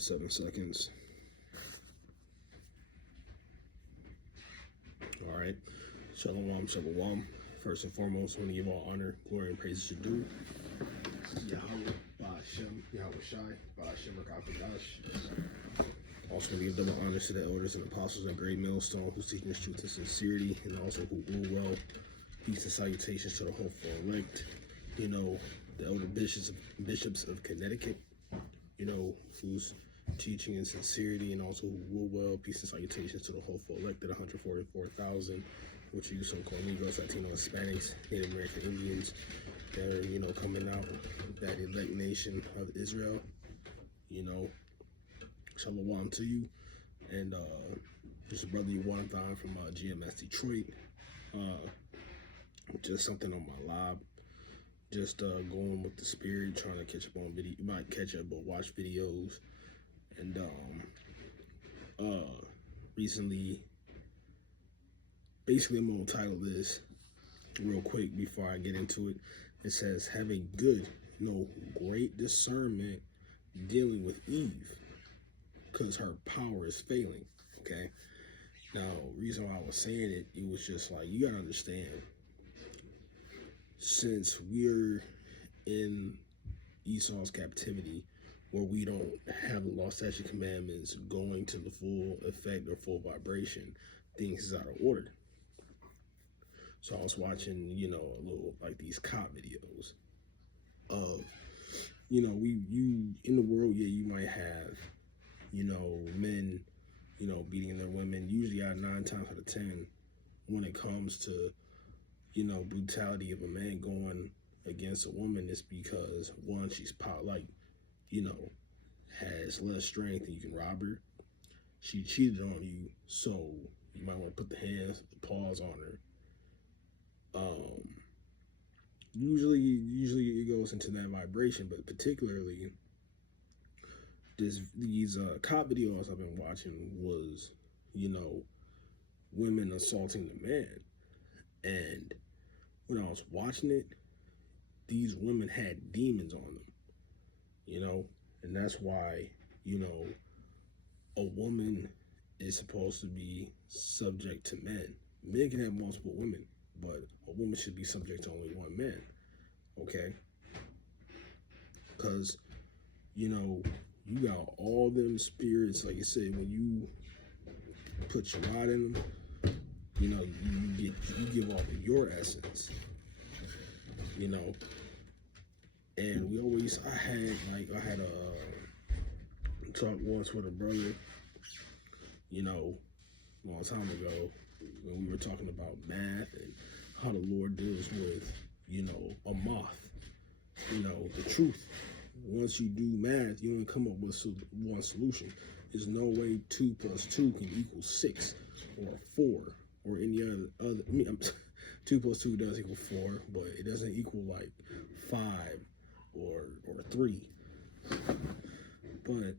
7 seconds. All right. Shalom, shalom. First and foremost, I want to give all honor, glory, and praises to due. Yahweh, Ba'ashem, Yahweh Shai, Ba'ashem, Rakafadash. Also want to give double honors to the elders and apostles and great millstone who seek this truth and sincerity, and also who rule well. Peace and salutations to the hopeful elect. You know, the elder bishops of Connecticut, you know, who's teaching in sincerity, and also who rule well. Peace and salutations to the hopeful elect at 144,000, which are you so-called Negroes, Latino, Hispanics, Native American Indians that are, you know, coming out, that elect nation of Israel. You know, shalom to you. And this is Brother Yawanathan from GMS Detroit. Just something on my live. Just going with the spirit, trying to catch up on video. You might catch up, but watch videos. And recently, basically, I'm gonna title this real quick before I get into it. It says, "Have a good, great discernment dealing with Eve, because her power is failing." Okay. Now, reason why I was saying it, it was just like, you gotta understand, since we're in Esau's captivity, where we don't have the law, statute, commandments going to the full effect or full vibration, things is out of order. So I was watching, a little like these cop videos of, you in the world, yeah, you might have, men, beating their women. Usually out of 9 times out of 10, when it comes to, brutality of a man going against a woman, it's because one, she's has less strength and you can rob her. She cheated on you, so you might want to put the paws on her. Usually it goes into that vibration, but particularly these cop videos I've been watching was, women assaulting the man. And when I was watching it, these women had demons on them, and that's why, a woman is supposed to be subject to men. Men can have multiple women, but a woman should be subject to only one man, okay? Because, you got all them spirits, like I said, when you put your rod in them, you give off of your essence, and I had a talk once with a brother, a long time ago, when we were talking about math and how the Lord deals with, a moth, the truth. Once you do math, you only come up with one solution. There's no way 2 + 2 can equal 6 or 4 or any other 2 + 2 does equal 4, but it doesn't equal like 5 or 3. But,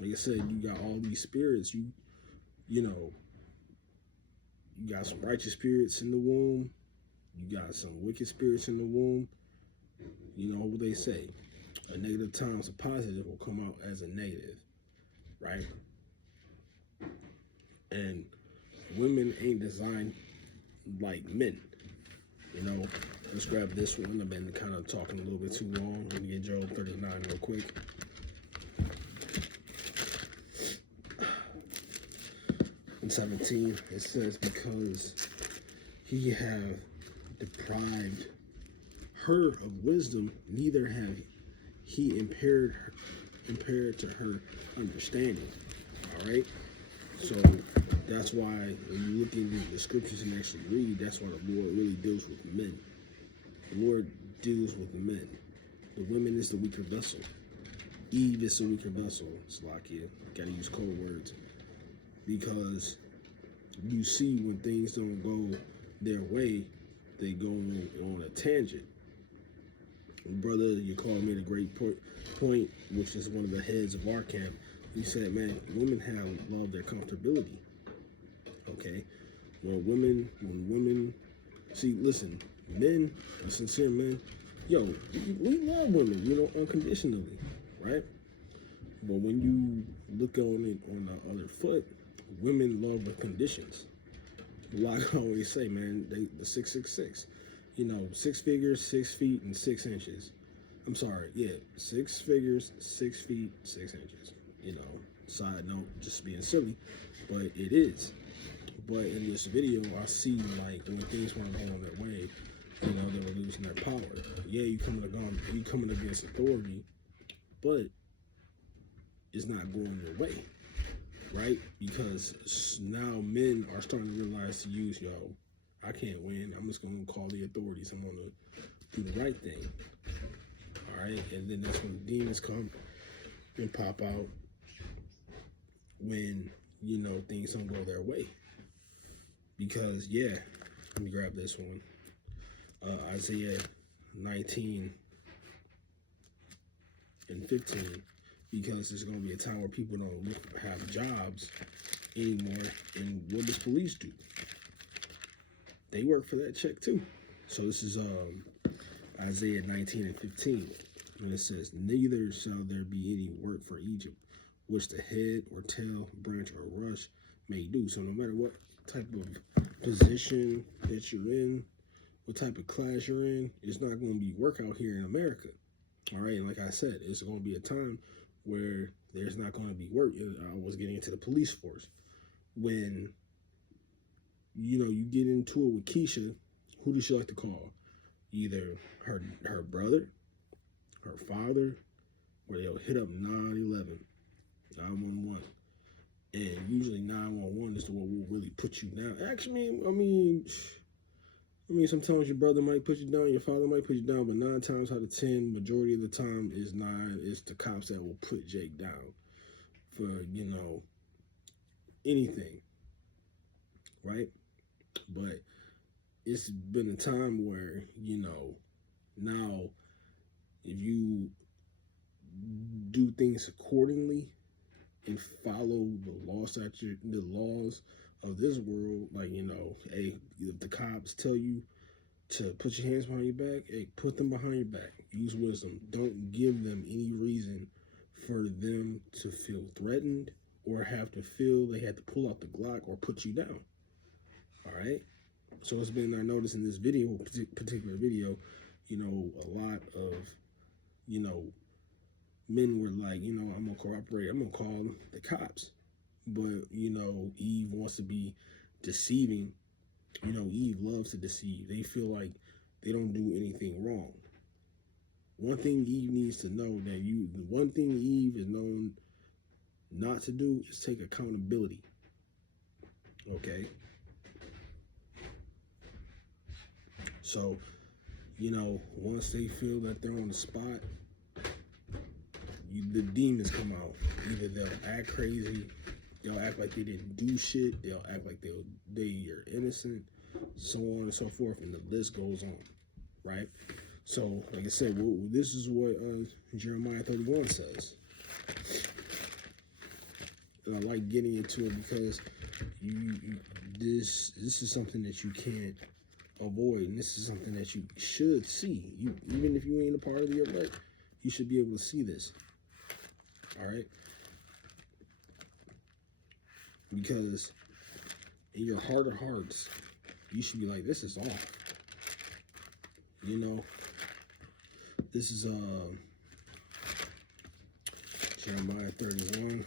like I said, you got all these spirits. You got some righteous spirits in the womb. You got some wicked spirits in the womb. You know what they say? A negative times a positive will come out as a negative, right? And women ain't designed like men. Let's grab this one. I've been kind of talking a little bit too long. Let me get Job 39 real quick. In 17, it says, "Because he have deprived her of wisdom, neither have he impaired to her understanding." All right. So that's why when you look into the scriptures and actually read, that's why the Lord really deals with men. The Lord deals with men. The women is the weaker vessel. Eve is the weaker vessel. Slakia. Gotta use code words. Because you see when things don't go their way, they go on a tangent. Brother, you called me a great point, which is one of the heads of our camp. He said, man, women have loved their comfortability. Okay? When women, see, listen, men, sincere men, yo, we love women, you know, unconditionally, right? But when you look on it on the other foot, women love with conditions. Like I always say, man, the 666, you know, 6 figures, 6 feet, and 6 inches. I'm sorry, yeah, 6 figures, 6 feet, 6 inches. You know, side note, just being silly, but it is. But in this video, I see like when things weren't going their way, you know, they were losing their power. Yeah, you coming against authority, but it's not going your way, right? Because now men are starting to realize to use, yo, I can't win. I'm just gonna call the authorities. I'm gonna do the right thing. All right, and then that's when demons come and pop out when, you know, things don't go their way. Because yeah, let me grab this one. Isaiah 19 and 15. Because there's going to be a time where people don't have jobs anymore. And what does police do? They work for that check too. So this is Isaiah 19 and 15. And it says, neither shall there be any work for Egypt, which the head or tail, branch or rush may do. So no matter what type of position that you're in, what type of class you're in, it's not going to be work out here in America. All right, and like I said, it's going to be a time where there's not going to be work. I was getting into the police force. When, you know, you get into it with Keisha, who does she like to call? Either her brother, her father, or they'll hit up 911, 911. And usually 911 is the one who will really put you down. Actually, I mean, sometimes your brother might put you down, your father might put you down, but 9 times out of 10, majority of the time it's the cops that will put Jake down for, you know, anything, right? But it's been a time where, you know, now if you do things accordingly and follow the laws of this world, like, you know, hey, if the cops tell you to put your hands behind your back, hey, put them behind your back. Use wisdom. Don't give them any reason for them to feel threatened or have to feel they had to pull out the Glock or put you down. All right? So it's been, I noticed in this video, particular video, you know, a lot of, you know, men were like, you know, I'm going to cooperate. I'm going to call the cops. But, you know, Eve wants to be deceiving. You know, Eve loves to deceive. They feel like they don't do anything wrong. One thing Eve needs to know one thing Eve is known not to do is take accountability. Okay? So, you know, once they feel that they're on the spot, the demons come out. Either they'll act crazy, they'll act like they didn't do shit, they'll act like they are innocent, so on and so forth, and the list goes on, right? So, like I said, this is what Jeremiah 31 says. And I like getting into it because this is something that you can't avoid, and this is something that you should see. Even if you ain't a part of the elect, you should be able to see this. All right? Because in your heart of hearts, you should be like, this is off. You know, this is Jeremiah 31.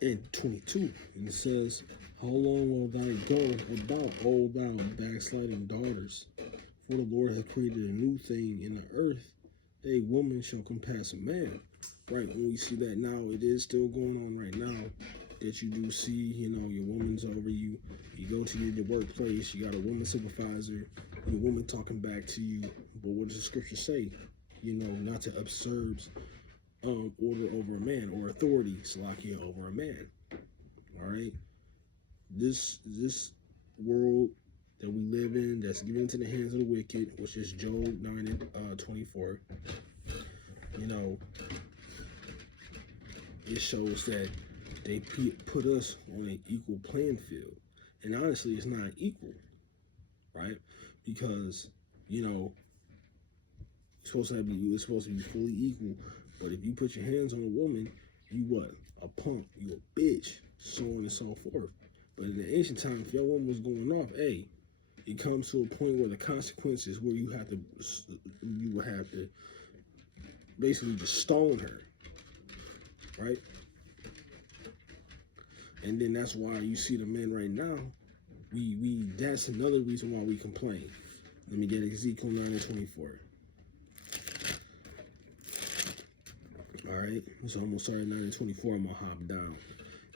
And 22, and it says, how long will thy go about, O thou backsliding daughters? For the Lord hath created a new thing in the earth. A woman shall compass a man. Right, when we see that now, it is still going on right now. That you do see, you know, your woman's over you. You go to your workplace, you got a woman supervisor, your woman talking back to you. But what does the scripture say? You know, not to usurp order over a man, or authority, Salakia, over a man. All right, this world that we live in, that's given into the hands of the wicked, which is Job 9 and 24. You know, it shows that they put us on an equal playing field. And honestly, it's not equal, right? Because, you know, it's supposed to be fully equal. But if you put your hands on a woman, you what? A punk, you a bitch, so on and so forth. But in the ancient time, if your woman was going off, hey, it comes to a point where the consequences where you would have to basically just stone her, right? And then that's why you see the men right now. We that's another reason why we complain. Let me get Ezekiel 9:24. All right, it's almost started 9:24. I'm gonna hop down.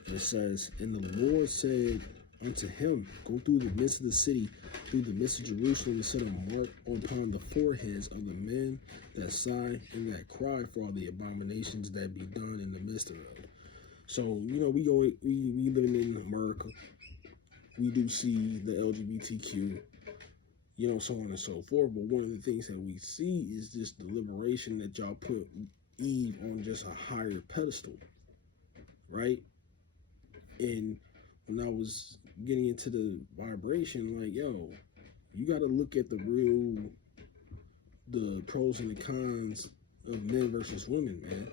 And it says, and the Lord said unto him, go through the midst of the city, through the midst of Jerusalem, and set a mark upon the foreheads of the men that sigh and that cry for all the abominations that be done in the midst of it. So, you know, we living in America. We do see the LGBTQ, you know, so on and so forth. But one of the things that we see is just the liberation that y'all put Eve on just a higher pedestal, right? And when I was getting into the vibration, like, yo, you got to look at the pros and the cons of men versus women, man.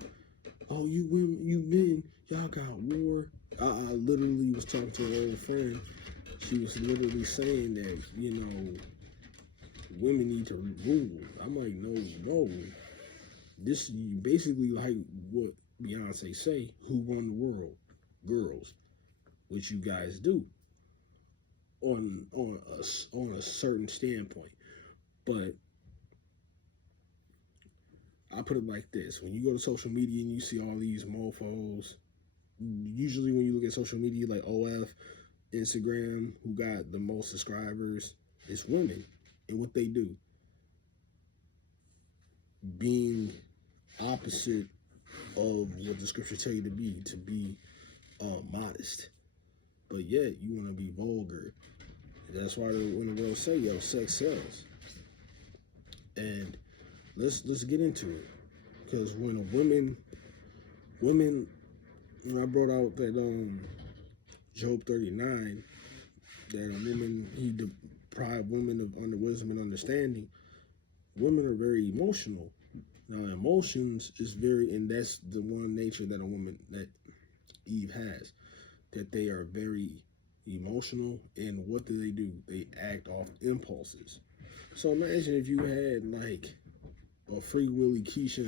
Oh, you women, you men, y'all got war. I literally was talking to an old friend. She was literally saying that, you know, women need to rule. I'm like, no. This basically like what Beyonce say, who run the world? Girls. Which you guys do on a certain standpoint. But I put it like this. When you go to social media and you see all these mofos, usually when you look at social media like OF, Instagram, who got the most subscribers, it's women. And what they do, being opposite of what the scriptures tell you to be modest. But yet you want to be vulgar. That's why when the world say, yo, sex sells. And let's get into it. Because when I brought out that Job 39, that a woman, he deprived women of wisdom and understanding. Women are very emotional. Now emotions is and that's the one nature that that Eve has. That they are very emotional, and what do? They act off impulses. So imagine if you had like a Free Willy Keisha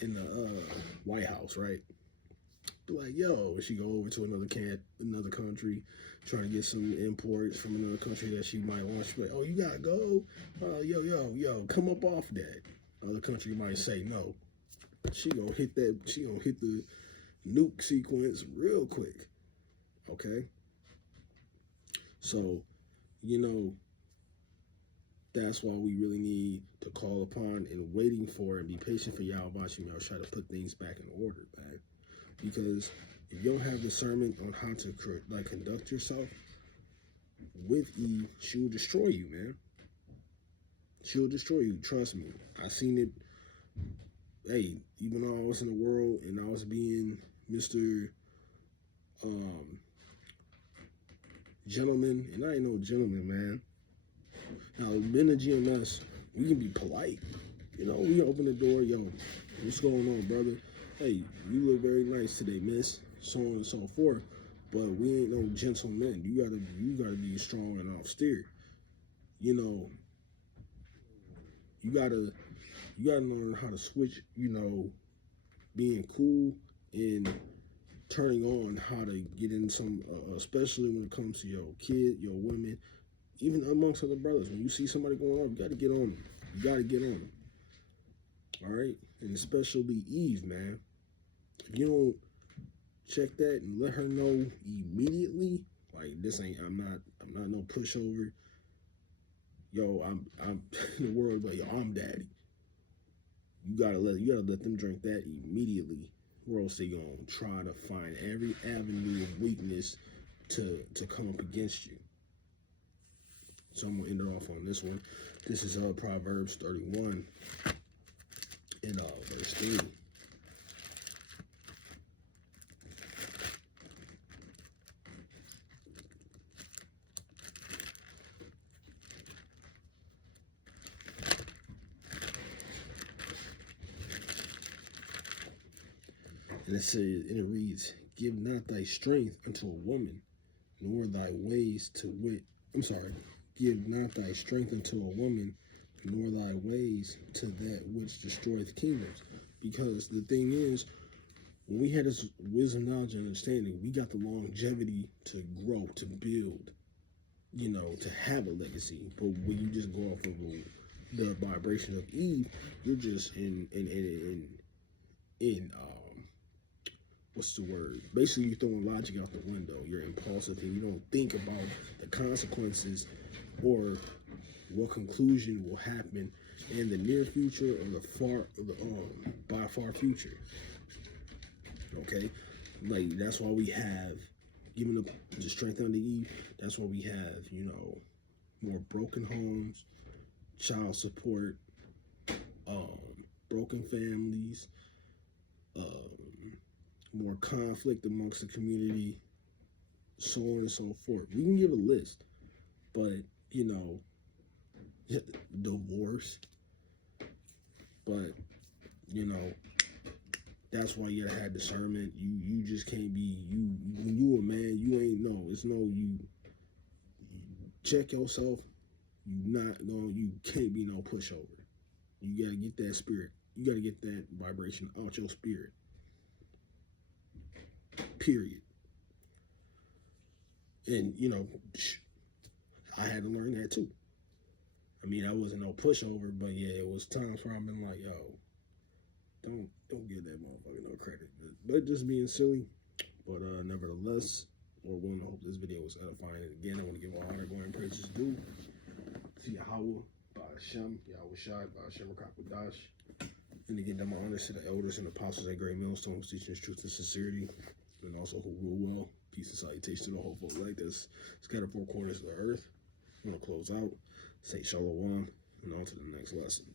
in the White House, right? Be like, yo, she go over to another country, trying to get some imports from another country that she might want. She be like, oh, you gotta go, yo, come up off that. Other country might say no. She gonna hit the nuke sequence real quick. Okay? So, you know, that's why we really need to call upon and waiting for and be patient for y'all watching y'all try to put things back in order, man. Because if you don't have discernment on how to conduct yourself with Eve, she will destroy you, man. She'll destroy you. Trust me. I seen it. Hey, even though I was in the world and I was being Mr. Gentleman, and I ain't no gentleman, man. Now, being a GMS, we can be polite. You know, we open the door, yo, what's going on, brother? Hey, you look very nice today, miss. So on and so forth. But we ain't no gentlemen. You gotta be strong and austere. You know, you gotta learn how to switch, you know, being cool and turning on how to get in some, especially when it comes to your kid, your women, even amongst other brothers. When you see somebody going on, you got to get on them. You got to get on them. All right? And especially Eve, man. If you don't check that and let her know immediately, like, I'm not no pushover. Yo, I'm in the world, but yo, I'm daddy. You gotta let them drink that immediately, or else they gonna try to find every avenue of weakness to come up against you. So I'm gonna end it off on this one. This is Proverbs 31 and verse 3. And it says, and it reads, "Give not thy strength unto a woman, nor thy ways to wit." I'm sorry. "Give not thy strength unto a woman, nor thy ways to that which destroyeth kingdoms." Because the thing is, when we had this wisdom, knowledge, and understanding, we got the longevity to grow, to build, to have a legacy. But when you just go off of the vibration of Eve, you're just in what's the word? Basically, you're throwing logic out the window. You're impulsive, and you don't think about the consequences or what conclusion will happen in the near future or by far future. Okay, like that's why we have given up the strength unto Eve. That's why we have more broken homes, child support, broken families, more conflict amongst the community, so on and so forth. We can give a list, but divorce. But that's why you gotta have discernment. You just can't be when you a man. You ain't you check yourself. You can't be no pushover. You gotta get that spirit. You gotta get that vibration out your spirit. Period. And I had to learn that too. I mean, I wasn't no pushover, but yeah, it was times where I've been like, yo, don't give that motherfucker no credit. But just being silly. But nevertheless, Lord willing, I hope this video was edifying. And again, I want to give all honor, glory, and praises due to Yahweh, Ba'ashem, Yahweh Shai, Ba'ashem, Rakakadash. And again, that my honors to the elders and apostles at Great Millstones, teaching truth and sincerity, and also who rule well. Peace and salutation to the whole folk like this. Scattered four corners of the earth. I'm going to close out, say shalom, and on to the next lesson.